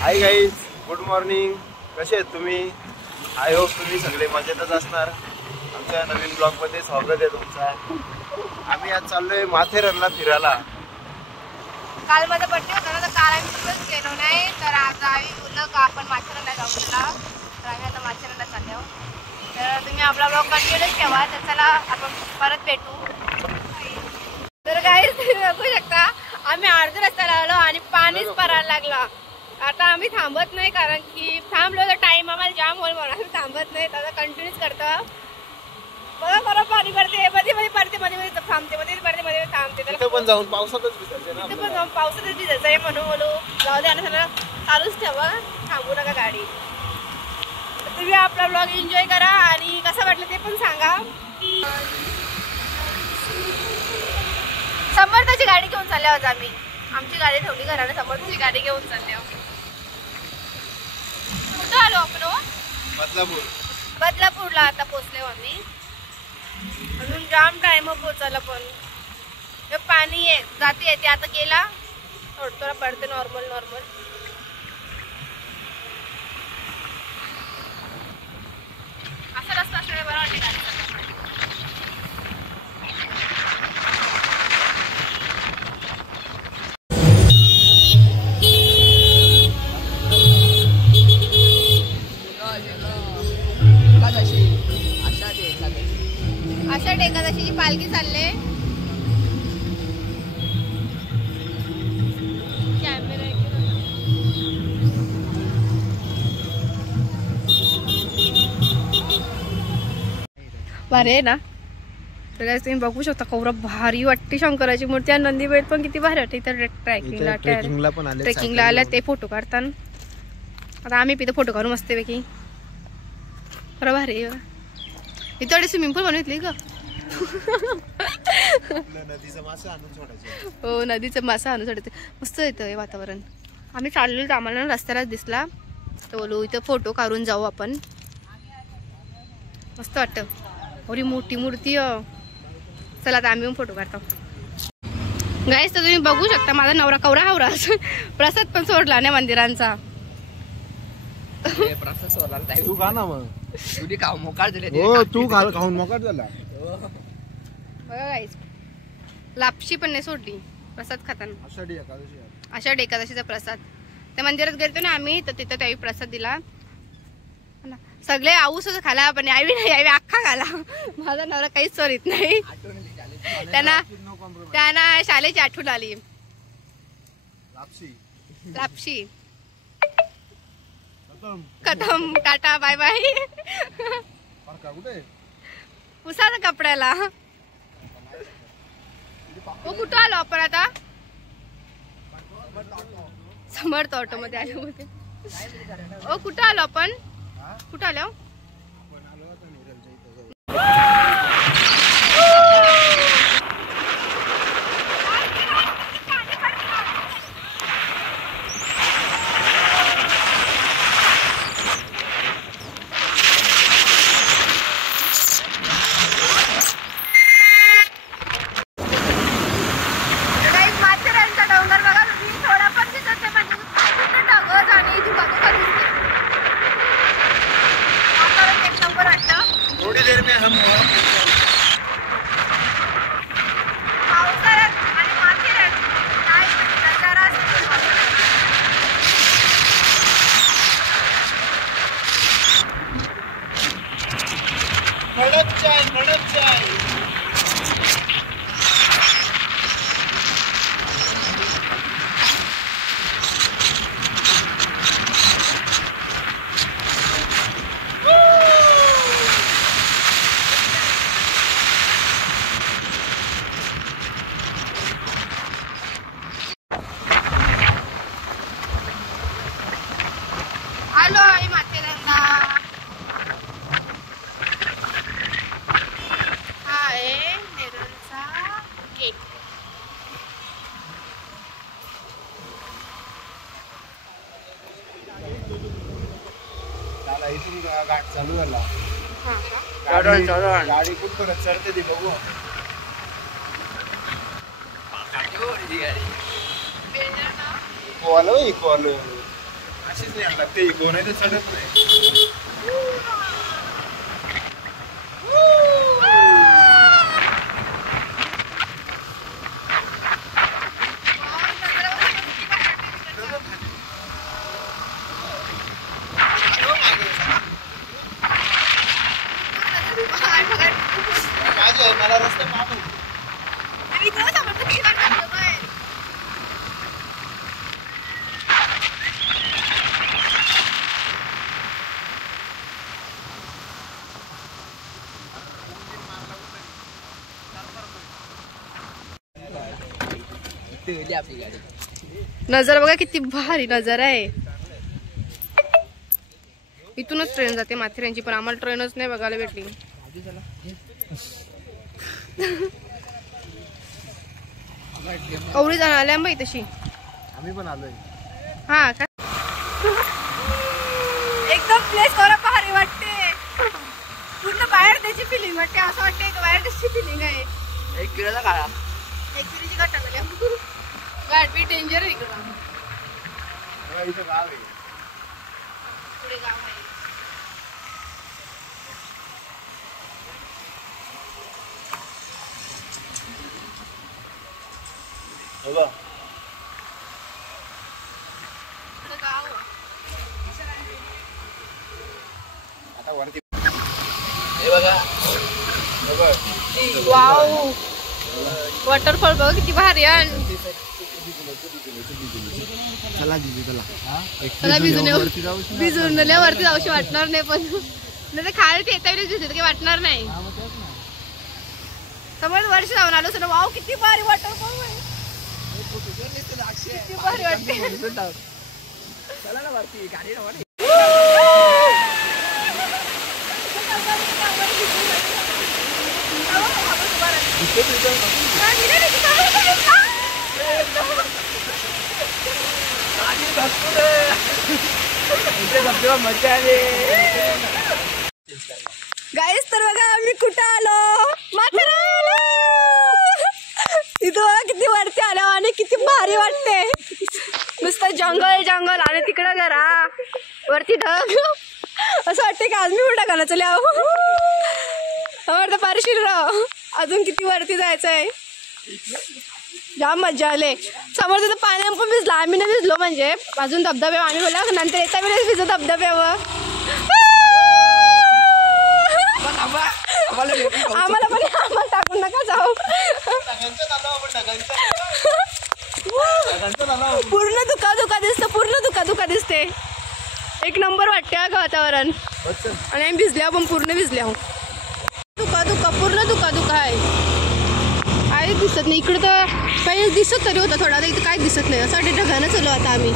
Hi guys, good morning. कसे आहेत तुम्ही? आय होप तुम्ही सगळे मजेतच असणार. आमच्या नवीन ब्लॉगमध्ये स्वागत आहे तुमचं. आम्ही आज चाललोय माथेरानला फिरायला. काल माझा बर्थडे होता ना, तर काल आम्ही कुठंच गेलो नाही. तर आज आम्ही बोललो का आपण माथेरानला जाऊ तुला. तर आम्ही आता माथेरानला चाललो आहोत. तर तुम्ही आपला ब्लॉग कंटिन्यूच ठेवा. तर चला आपण परत भेटू. तर काही तुम्ही बघू शकता आम्ही अर्धा रस्ता लावलो आणि पाणीच भरायला लागला. आता आम्ही थांबत नाही, कारण की थांबलो तर टाइम आम्हाला जाम होईल म्हणून आम्ही थांबत नाही. आता कंटिन्यूच करतो. बघा बरं पाणी भरते, मध्ये मध्ये पडते, मध्ये मध्ये थांबते, मध्ये पडते, मध्ये थांबते. तर पण जाऊन पावसातच भिजायचं आहे म्हणून बोलू जाऊ दे आणि सगळं चालूच ठेवा, थांबू नका गाडी. तुम्ही आपला ब्लॉग एन्जॉय करा आणि कसं वाटलं ते पण सांगा. समर्थाची गाडी घेऊन चालले आहोत आम्ही. आमची गाडी ठेवली घराने, समर्थाची गाडी घेऊन चालले आहोत. कुठं आलो आपण? बदलापूरला आता पोहोचले आम्ही. अजून जाम टाइम पोहोचायला, पण पाणी जाते येते. आता गेला थोडं थोडं पडते, नॉर्मल नॉर्मल. असा रस्ता असल्याने बरं वाटते गाडी. आषाढ एकादशीची पालखी चालले. कॅमेरा भारी ना. तर काय तुम्ही बघू शकता, कौरव भारी वाटते. शंकराची मूर्ती आणि नंदी बैल पण किती भारी वाटते. इतर ट्रेकिंगला आल्या ते फोटो काढतात. आता आम्ही तिथे फोटो काढू मस्त पैकी. बरं भारी. इथे स्विमिंग पूल बनवली का? हो, नदीचं मासा आणून सोडायचं. मस्त येतं वातावरण. आम्ही चाललो, आम्हाला रस्त्यालाच दिसला तर बोलू इथं फोटो काढून जाऊ आपण. मस्त वाटतं. अरे मोठी मूर्ती. चला आता आम्ही पण फोटो काढतो. गाईस, तर तुम्ही बघू शकता माझा नवरा कवरा हावरा प्रसाद पण सोडला नाही मंदिरांचा. तू खा ना मग. तुझी खाऊन मोकार झाले. हो, तू खाऊन मोकार झाला. बघा गाईस, लापशी पण नाही सोडली प्रसाद खाताना. आषाढ एकादशीचा प्रसाद त्या मंदिरात गेलतो ना आम्ही, तर तिथं त्यावेळी प्रसाद दिला. सगळे आऊस खाला, पण यावी नाही, यावी अख्खा खाला. माझा नवरा काहीच चोरीत नाही. त्यांना शाळेची आठवण आली. लापशी खतम, टाटा बाय बाय. उसाचा कपड्याला. हो, कुठं आलो आपण आता? समर्थ ऑटो मध्ये आलो होते. ओ, कुठं आलो आपण? कुठं आलो? इथून घाट चालू झाला. गाडी कुठं चढते ती बघू. अशीच नाही आणला ते कोणाचं चढत नाही. मला रस्ते मागून नजर बघा किती भारी नजर आहे. इथूनच ट्रेन जाते माथेरानची, पण आम्हाला ट्रेनच नाही बघायला भेटली. कवळी जाणार आल्या बाई तशी. आम्ही पण आलोय. हा का एकदम प्लेस करा भारी वाटते. पूर्ण बाहेर त्याची फिलिंग वाटते. असं वाटते बाहेर त्याची फिलिंग आहे. 1 किलोचा काळा 1 किलोची गाठ टाकल्या. गाठ बी डेंजर आहे इकडं. इथं गाव आहे. पुढे गाव आहे. बघा पुढे गाव. आता वरती हे बघा. वाव वॉटरफॉल बघ किती भारी आहे. चला दीदी चला. चला भिजून वरती जाऊशी वाटणार नाही. पण नाही खायला येता भिजत काही वाटणार नाही. समज वर्ष जाऊन आलो सर. वाव किती भारी वॉटरफॉल आहे. किती भारी वाटते. चला ना वरती गाडी ना. मजा आली गाईस. तर बघा आम्ही कुठं आलो. माथेरान. इथं बघा किती वरती आलो आणि किती भारी वाटते. नुसतं जंगल जंगल आणि तिकडं घरा वरती ढग. असं वाटते की आज मी उलटा गाणं चले आहो. वाटतं पारशील राव. अजून किती वरती जायचंय. जाम मजा आले. समोर तिथं पाणी पण भिजला. आम्ही नाही भिजलो म्हणजे अजून धबधबे आम्ही बोला नंतर येता वेळेस भिजलो धबधब्यावर. आम्हाला पण आम्हाला टाकून नका जाऊ. पूर्ण दुका दुका दिसतं. पूर्ण दुका दुका दिसते. एक नंबर वाटते का वातावरण. आणि आम्ही भिजल्या पण पूर्ण भिजल्या. दुका दुका पूर्ण दुका दुका आहे. काहीच दिसत नाही इकडं. तर काही दिसत तरी होतं थोडा. इथं काहीच दिसत नाही. असं वाटतं ढगानं चालू आता आम्ही.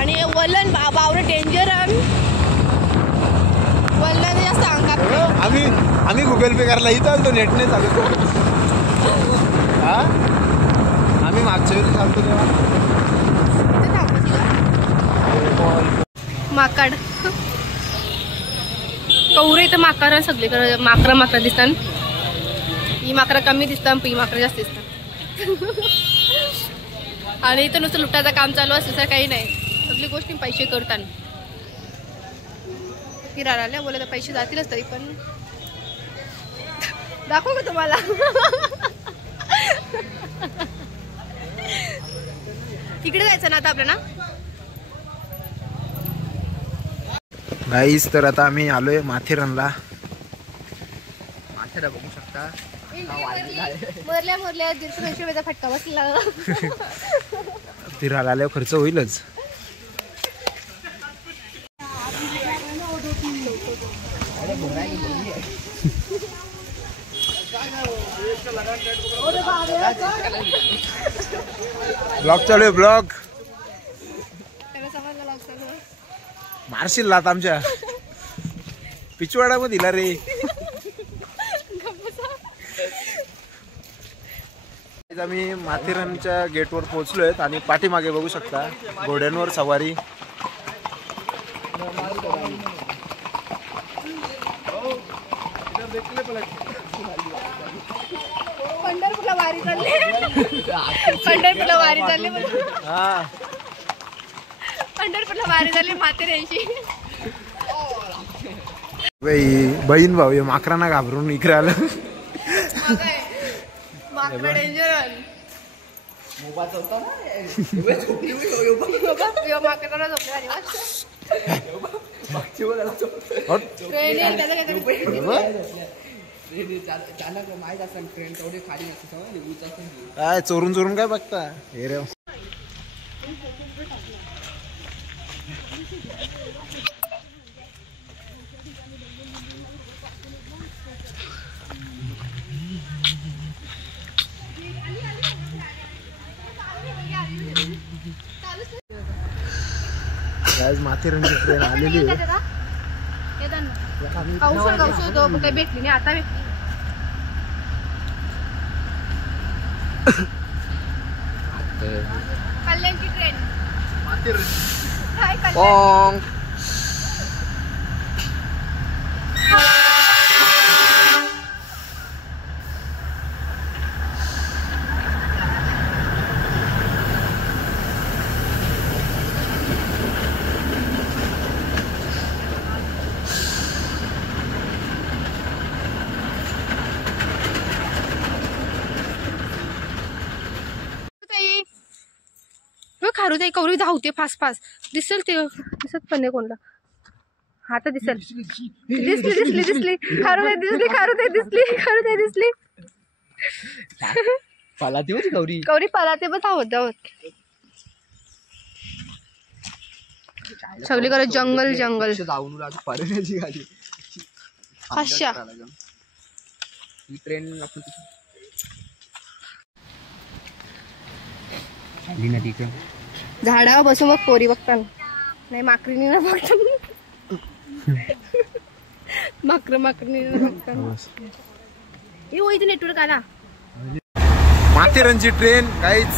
आणि वलन बावरं डेंजर. वल्लन जास्त अंगात. आम्ही गुगल पे करायला इथं आलतो. नेटने चालतो. हा आम्ही मागच्या वेळी चालतो तेव्हा. माकड कवरे तर माकड सगळीकडे माकड दिसतात. ही माकड कमी दिसतात. ही माकड जास्त दिसतात. आणि इथं नुसतं लुटाचं काम चालू असतं काही नाही. सगळी गोष्टी पैसे करतात. फिरायला आल्या बोला तर पैसे जातीलच. तरी पण दाखवू का तुम्हाला. तिकडे जायचं ना आता आपल्याला. गाईस तर आता आम्ही आलोय माथेरानला. माथेरान बघू शकता. मरल्या 150 रुपयाचा फटका बसला. फिरायला आल्यावर खर्च होईलच. ब्लॉग चालू आहे. ब्लॉग मारशील लात आमच्या पिचवाडा मध्ये दिला रे. आम्ही माथेरानच्या गेटवर पोहोचलोय आणि पाठीमागे बघू शकता घोड्यांवर सवारी. पंढरपूरला वारी चालली. पंढरपूरला वारी चालली. हा पंढरपूरला वारी झाली माथेरानची. बहीण भाऊ माकरांना घाबरून इकडे आलं. माकरा डेंजर. काय चोरून चोरून काय बघता हे रे. माथेरानची ट्रेन आलेली आहे. काही भेटली नाही आता भेटली. कल्याणची ट्रेन माथेरान. खारू दे कवरी धावते फास्ट फास्ट. दिसेल ते दिसत पण नाही कोणला. हा तर दिसेल. दिसली दिसली दिसली खारू दे दिसली खारू दे दिसली खारू दे दिसली. पालाते होती गौरी. कवरी पालाते बस धावत धावत. सगळीकडे जंगल जंगल. जाऊन पर्यटनाची गाडी अशा ही ट्रेन झाडावर बसून मग पोरी बघता नाही माकरीनी ना बघता. माकरीनी ना बघता. इथे नेटवर्क आला. माथेरानची ट्रेन काहीच.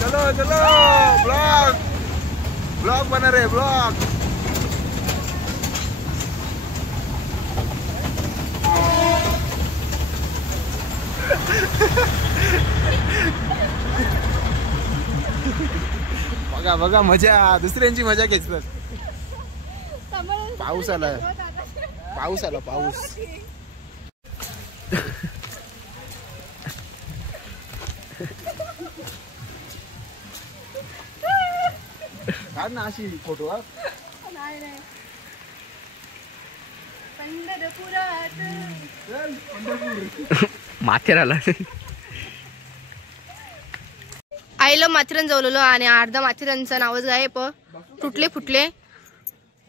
चलो चलो ब्लॉग बना रहे ब्लॉग. बघा बघा मजा. दुसऱ्यांची मजा घेतात. पाऊस आला पाऊस आला पाऊस. काढ ना अशी फोटो. माथेराला आईला माथेरान जवळलो आणि अर्धा माथेरानचं नावच गाय प तुटले फुटले.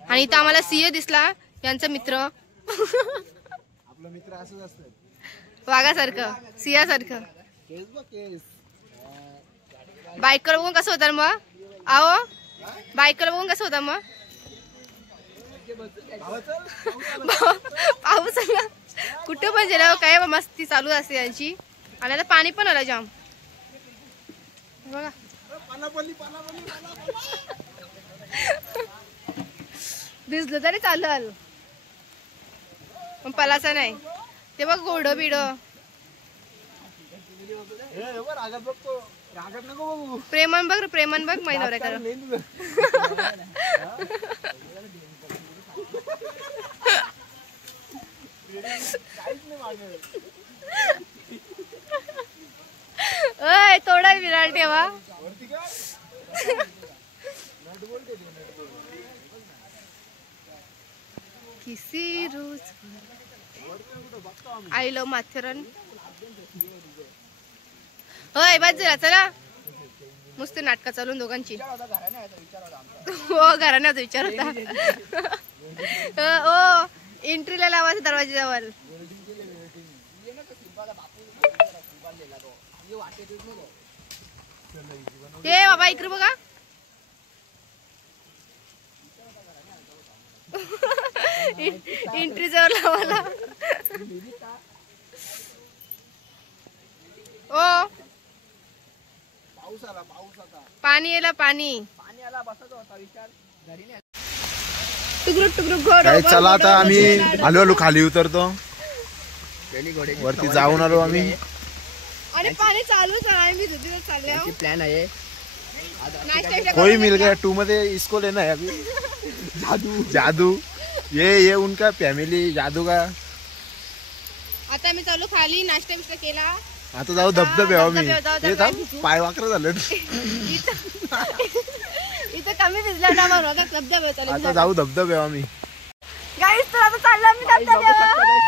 आणि इथं आम्हाला सिंह दिसला. यांचा मित्र. आपला मित्र असंच असतं वाघासारखं सिंहासारखं. बाईकवर बघून कसं होतं मग. आहो बाईकवर बघून कसं होतं मग. पाऊस आला कुठं पण गेला काय मस्ती चालू असते यांची. आणि आता पाणी पण आलं जाम बघा. भिजलं तरी चालेल पण पलासा नाही. ते बघ गोड बिड. प्रेमन बघ प्रेमन बघ महिना कर. अय थोडा विराळ ठेवा. किसी रोज आय लव्ह माथेरान. होय बस जरा चला. मस्त नाटक चालून दोघांची. हो घराण्याचा विचार होता. हो एंट्रीला लावायचं दरवाजावर. ते बाबा इकडे बघा. एंट्री जवळ लावायला. ओ पाणी याला पाणी. चला आता आम्ही आलो खाली उतरतो. वरती जाऊन आलो आम्ही. आणि पाणी चालूच आहे मी दुधीला चालले प्लॅन आहे नाश्ता कोई मिल गया 2 मध्ये इसको लेना है अभी जादू ये उनका फॅमिली जादू का. आता मी चालू खाली नाश्ता बिष्टा केला. आता जाऊ धबधब्यावर मी धबधब्यावर हे थांब पाय वाकडं झालं. इथं कमी भिजला ना म्हणून धबधब्यावर आता जाऊ धबधब्यावर मी. गाईस तर आता चाललो आम्ही धबधब्यावर.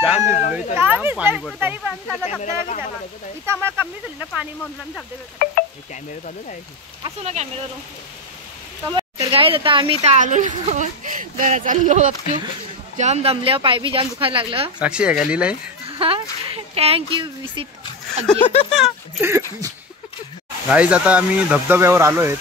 जाम भिजलोय तर जाम पाणी पडतं. तरी पण आम्ही चाललो धबधब्यावर. इथं आम्हाला कमी झाली ना पाणी म्हणून आम्ही धबधब्यावर. कॅमेरा चालू आहे असू ना कॅमेरावरून. तर गाईस आता आम्ही इथं आलो जरा चाललो गपचूप. जाम दमल्यावर पाय बी जाम दुखायला लागलं. साक्षी आहे का लिहिलंय. Thank you visit. गाईज आता आम्ही धबधब्यावर आलोय.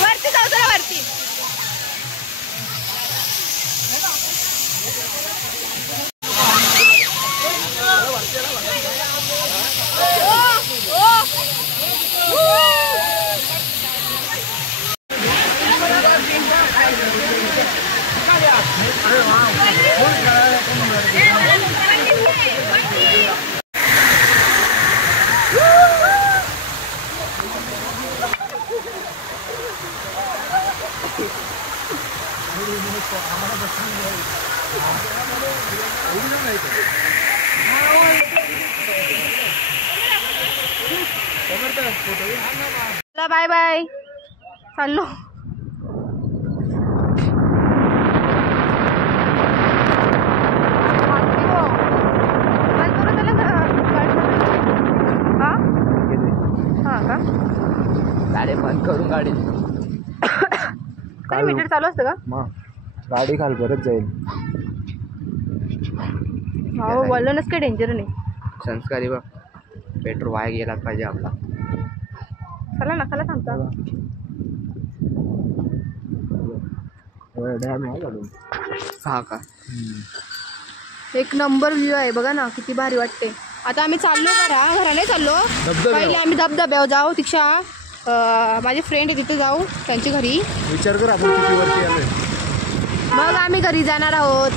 वरती जाऊ जरा वरती. बाय बाय चाललो. गाडी बंद करून गाडी काय मीटर चालू असतं का. मग गाडी खाल परत जाईल. हो बोललोनच काही डेंजर नाही. संस्कारी बघ पेट्रोल वाया गेला पाहिजे आपला. चला ना खाला थांबता. हा का एक नंबर व्ह्यू आहे बघा ना किती भारी वाटते. आता आम्ही चाललो घरा नाही चाललो. पहिले आम्ही धबधब्यावर जाऊ. तिक्षा माझे फ्रेंड आहे तिथे जाऊ त्यांच्या घरी. विचार कर आपण किती वरती आलोय. मग आम्ही घरी जाणार आहोत.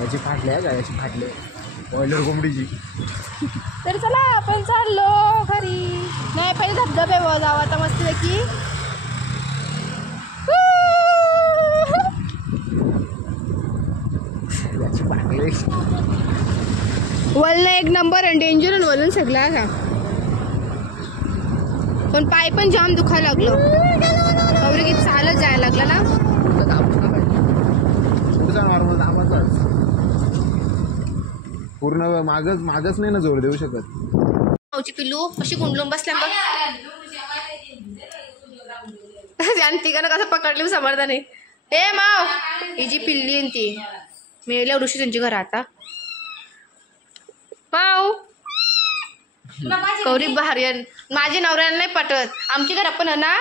याची फाटले आहे का याची फाटले बॉयलर कोंबडीची. तर चला आपण चाललो घरी. नाही पहिले धबधब्यावर जाऊ आता मस्तपैकी. वलन एक नंबर आणि डेंजर आणि वलन सगळा का पण पाय पण जाम दुखायला लागलं. एवढं की चालत जायला लागलं ना. नॉर्मल दाबाचाच पूर्ण मागच नाही ना जोर देऊ शकत. मावची पिल्लू कशी गुंडलून बसल्या बघ. तिघांना कसं पकडली समर्थाने. ए माव ही जी पिल्ली आहे ती मेल्या ऋषी त्यांची घर आता. माव कौरी भारी माझ्या नवऱ्याला नाही पटत. आमची घर आपण ना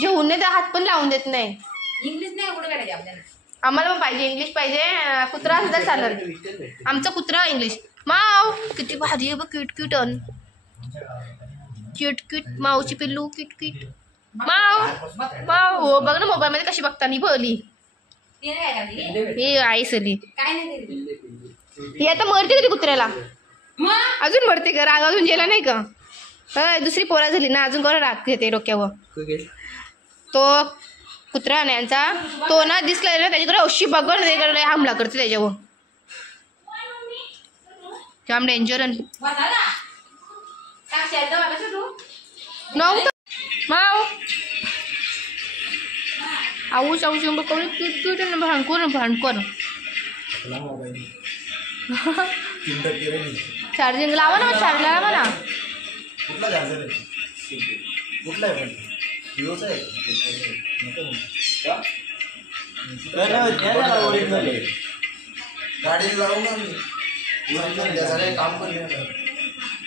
जेवून नाही हात पण लावून देत नाही. इंग्लिश नाही कुठे काढायचे आपल्याला. आम्हाला पण पाहिजे इंग्लिश पाहिजे. कुत्रा सुद्धा चालत. आमचा कुत्रा इंग्लिश. माव किती भारी आहे बघ. क्यूट क्यूट अन क्यूट क्यूट मावची पिल्लू क्यूट क्यूट. माव माव हो बघ ना मोबाईल मध्ये कशी बघतानी भरली. हे आई सली काय नाही ही आता मरते का ती कुत्र्याला. अजून मरते का. राग अजून गेला नाही का. दुसरी पोरा झाली ना अजून कोणा राग घेते डोक्यावर तो कुत्रा ना यांचा तो ना दिसला ना त्याच्याकडे अशी बघ त्याच्याकडे हमला करते त्याच्यावर जाम डेंजर नव्हतं माव आऊच आऊच भांडकोर चार्जिंग लावा ना चार्जिंग लावा ना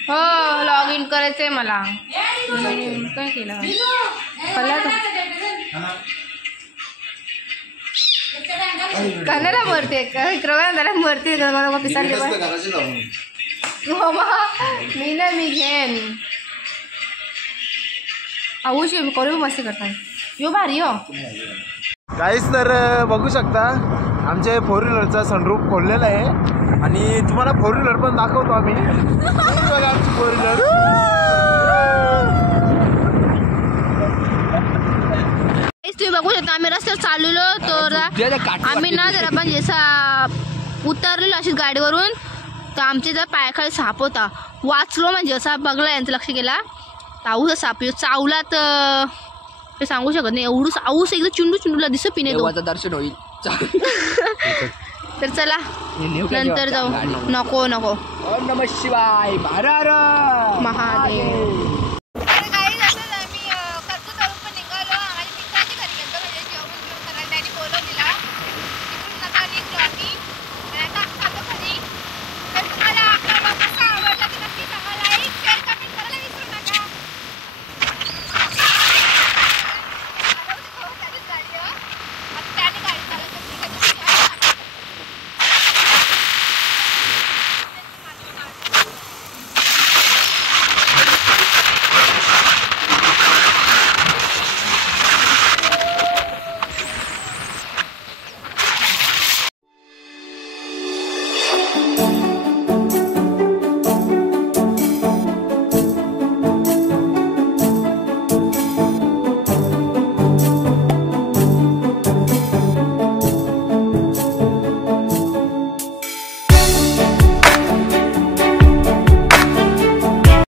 हो लॉग इन करायचंय मला काय केलं कन्नडा मरते त्याला मरते पिसारले मी ना मी घेन आऊश करू मस्ती करताय यो भारी हो काहीच तर बघू शकता आमच्या फोर व्हीलरचा सनरूफ खोललेला आहे आणि तुम्हाला फोर व्हीलर पण दाखवतो आम्ही बघा आमची फोर व्हीलर तुम्ही बघू शकता आम्ही रस्त्यावर चाललेलो तर आम्ही ना जरा पण जसा उतरलेलो अशीच गाडीवरून तर आमच्या जर पायाखाली साप होता वाचलो म्हणजे असा बघला यांचं लक्ष गेला ताऊचा साप चावला तर ते सांगू शकत नाही एवढं आऊस एकदम चुंडू चुंडूला दिसत पिणे दर्शन होईल तर चला नंतर जाऊ नको नको ओम नमः शिवाय महादेव.